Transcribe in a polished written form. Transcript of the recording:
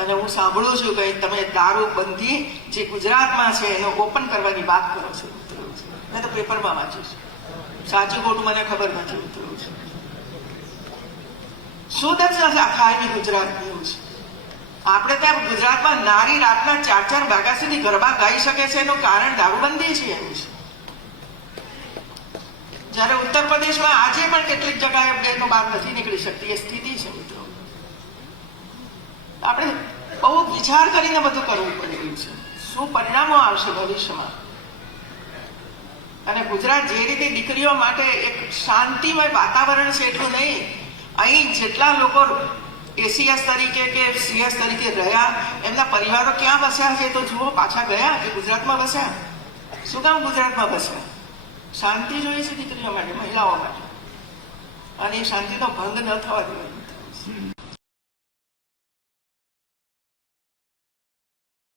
અને હું સાંભળું છું કે તમે દારૂબંધી જે ગુજરાતમાં છે એનો ઓપન કરવાની વાત કરો છો. મેં તો પેપરમાં વાંચ્યું છે, સાચું ખોટું મને ખબર નથી. ઉતર્યું છે શું જ નથી આખા આવી ગુજરાતની એવું છે. આપણે ત્યાં ગુજરાતમાં નારી રાતના 4-4 વાગ્યા સુધી ગરબા ગાઈ શકે છે એનું કારણ દારૂબંધી છે એવું છે. જયારે ઉત્તર પ્રદેશમાં આજે પણ કેટલીક જગ્યાએ બહેનો બહાર નથી નીકળી શકતી એ સ્થિતિ છે. મિત્રો આપણે બહુ વિચાર કરીને બધું કરવું પડી રહ્યું છે. શું પરિણામો આવશે ભવિષ્યમાં. અને ગુજરાત જે રીતે દીકરીઓ માટે એક શાંતિમય વાતાવરણ છે એટલું નહીં, અહીં જેટલા લોકો એસીએસ તરીકે કે સીએસ તરીકે રહ્યા એમના પરિવારો ક્યાં બસ્યા છે તો જુઓ, પાછા ગયા કે ગુજરાતમાં બસ્યા. શું કામ ગુજરાતમાં બસ્યા? શાંતિ જોઈએ છે દીકરીઓ માટે, મહિલાઓ માટે, અને એ શાંતિનો ભંગ ન થવા દેવાય.